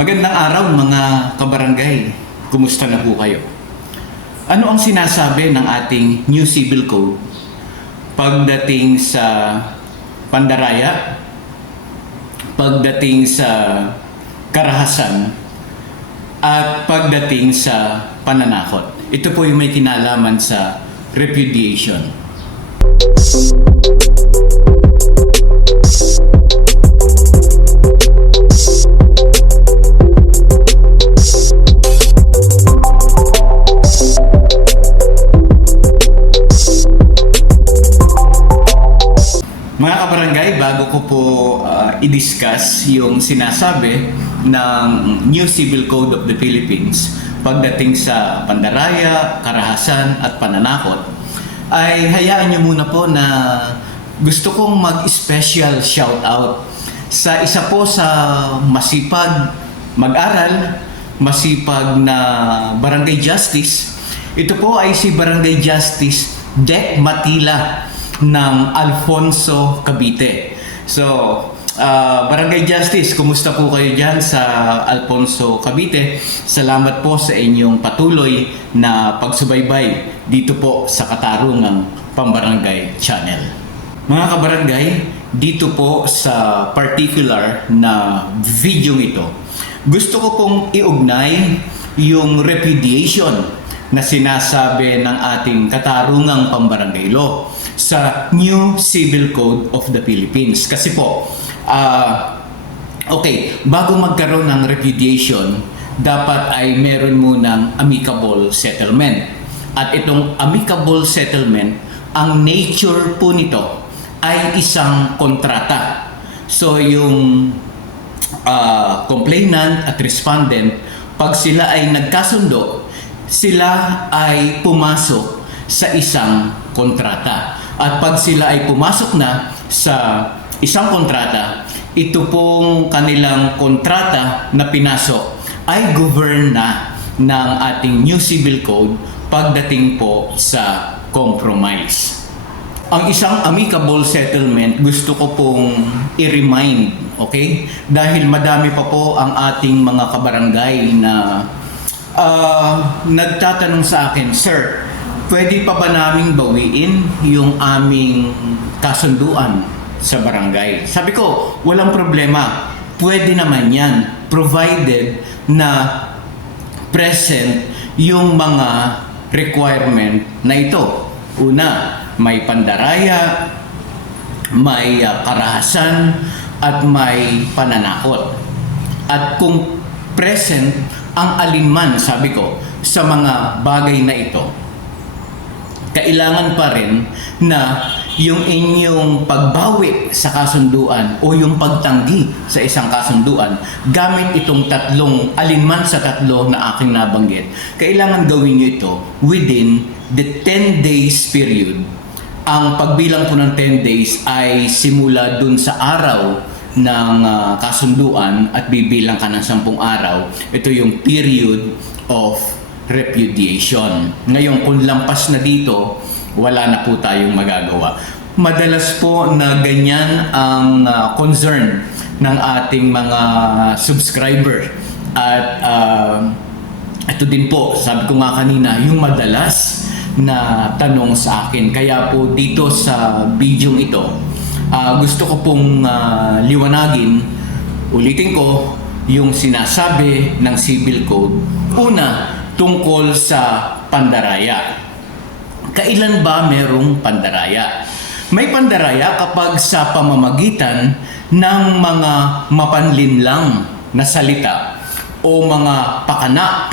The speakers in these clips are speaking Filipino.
Magandang araw mga kabarangay. Kumusta na po kayo? Ano ang sinasabi ng ating New Civil Code pagdating sa pandaraya, pagdating sa karahasan, at pagdating sa pananakot? Ito po yung may kinalaman sa repudiation. I-discuss yung sinasabi ng New Civil Code of the Philippines pagdating sa pandaraya, karahasan at pananakot, ay hayaan niyo muna po na gusto kong mag-special shout out sa isa po sa masipag mag-aral, masipag na barangay justice. Ito po ay si Barangay Justice Dek Matila ng Alfonso Cavite. So, ah, Barangay Justice, kumusta po kayo dyan sa Alfonso Cavite? Salamat po sa inyong patuloy na pagsubaybay dito po sa Katarungang Pambarangay Channel. Mga kabarangay, dito po sa particular na video ito, gusto ko pong iugnay yung repudiation na sinasabi ng ating katarungang pambarangay law sa New Civil Code of the Philippines. Kasi po, ah, okay, bago magkaroon ng repudiation, dapat ay meron munang amicable settlement. At itong amicable settlement, ang nature po nito ay isang kontrata. So yung ah, complainant at respondent, pag sila ay nagkasundo, sila ay pumasok sa isang kontrata. At pag sila ay pumasok na sa isang kontrata, ito pong kanilang kontrata na pinasok ay govern na ng ating New Civil Code pagdating po sa compromise. Ang isang amicable settlement gusto ko pong i-remind, okay? Dahil madami pa po ang ating mga kabarangay na ah, nagtatanong sa akin, Sir, pwede pa ba naming bawiin yung aming kasunduan sa barangay? Sabi ko, walang problema. Pwede naman yan, provided na present yung mga requirement na ito. Una, may pandaraya, may uh, karahasan, at may pananakot. At kung present ang alinman, sabi ko, sa mga bagay na ito, kailangan pa rin na yung inyong pagbawi sa kasunduan o yung pagtanggi sa isang kasunduan gamit itong tatlong alinman sa tatlo na aking nabanggit, kailangan gawin nyo ito within the 10 days period. Ang pagbilang po ng 10 days ay simula dun sa araw ng ah, kasunduan at bibilang ka ng 10 araw. Ito yung period of repudiation. Ngayon, kung lampas na dito, wala na po tayong magagawa. Madalas po na ganyan ang ah, concern ng ating mga subscriber. At ah, ito din po, sabi ko nga kanina, yung madalas na tanong sa akin. Kaya po dito sa video ito, ah, gusto ko pong ah, liwanagin, ulitin ko, yung sinasabi ng Civil Code. Una, tungkol sa pandaraya. Kailan ba merong pandaraya? May pandaraya kapag sa pamamagitan ng mga mapanlinlang na salita o mga pakana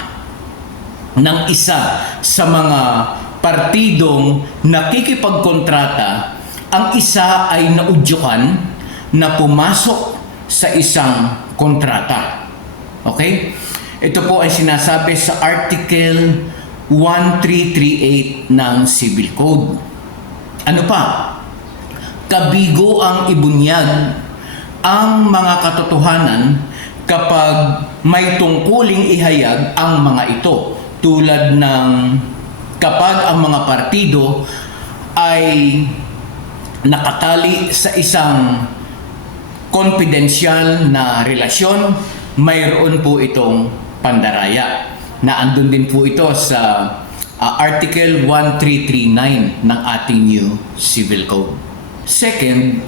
ng isa sa mga partidong nakikipagkontrata, ang isa ay naudyukan na pumasok sa isang kontrata. Okay? Ito po ay sinasabi sa Article 1338 ng Civil Code. Ano pa? Kabigo ang ibunyag ang mga katotohanan kapag may tungkuling ihayag ang mga ito tulad ng kapag ang mga partido ay nakatali sa isang confidential na relasyon mayroon po itong pandaraya na andun din po ito sa uh, Article 1339 ng ating new Civil Code. Second,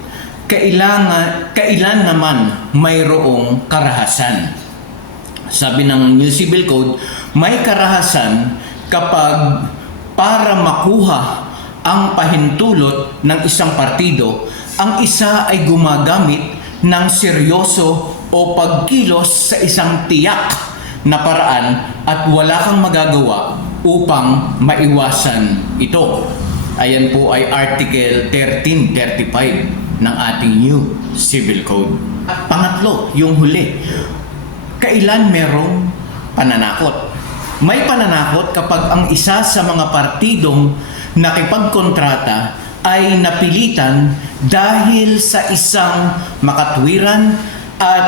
kailangan, kailan naman mayroong karahasan. Sabi ng New Civil Code, may karahasan kapag para makuha ang pahintulot ng isang partido, ang isa ay gumagamit ng seryoso o pagkilos sa isang tiyak na paraan at wala kang magagawa upang maiwasan ito. Ayan po ay Article 1335 ng ating New Civil Code. At pangatlo, yung huli, kailan merong pananakot? May pananakot kapag ang isa sa mga partidong nakipagkontrata ay napilitan dahil sa isang makatwiran at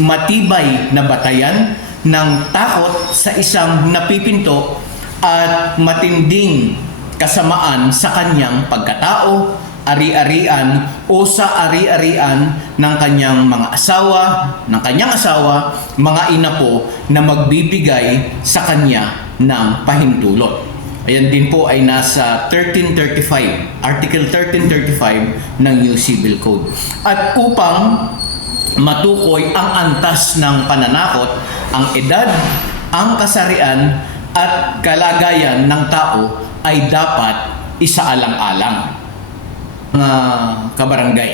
matibay na batayan ng takot sa isang napipinto at matinding kasamaan sa kanyang pagkatao, ari-arian o sa ari-arian ng kanyang mga asawa, ng kanyang asawa, mga ina po na magbibigay sa kanya ng pahintulot. Ayan din po ay nasa 1335, Article 1335 ng New Civil Code. At upang matukoy ang antas ng pananakot, ang edad, ang kasarian at kalagayan ng tao ay dapat isaalang-alang. Mga kabarangay,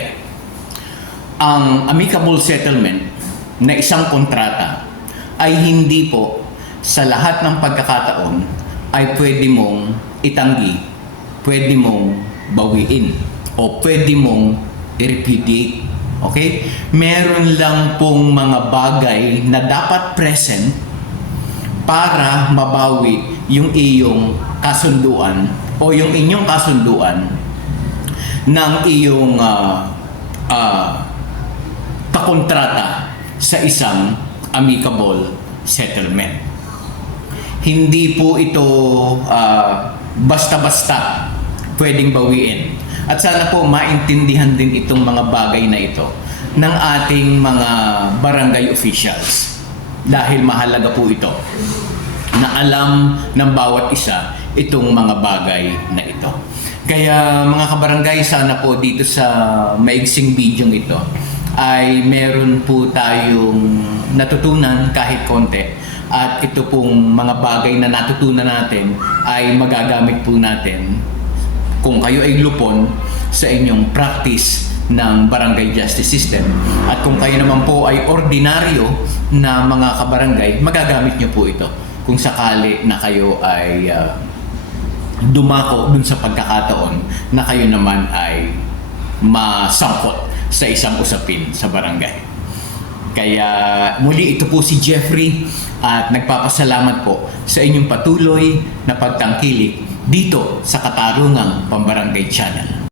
ang amicable settlement na isang kontrata ay hindi po sa lahat ng pagkakataon ay pwede mong itanggi, pwede mong bawiin, o pwede mong i-repudiate. Okay? Meron lang pong mga bagay na dapat present para mabawi yung iyong kasunduan o yung inyong kasunduan ng iyong uh, uh, kakontrata sa isang amicable settlement. Hindi po ito ah, basta-basta pwedeng bawiin. At sana po maintindihan din itong mga bagay na ito ng ating mga barangay officials. Dahil mahalaga po ito na alam ng bawat isa itong mga bagay na ito. Kaya mga kabarangay, sana po dito sa maigsing video ito ay meron po tayong natutunan kahit konti at ito pong mga bagay na natutunan natin ay magagamit po natin kung kayo ay lupon sa inyong practice ng barangay justice system at kung kayo naman po ay ordinaryo na mga kabarangay, magagamit nyo po ito kung sakali na kayo ay ah, dumako dun sa pagkakataon na kayo naman ay masangkot sa isang usapin sa barangay. Kaya muli ito po si Jeffrey at nagpapasalamat po sa inyong patuloy na pagtangkilik dito sa Katarungang Pambarangay Channel.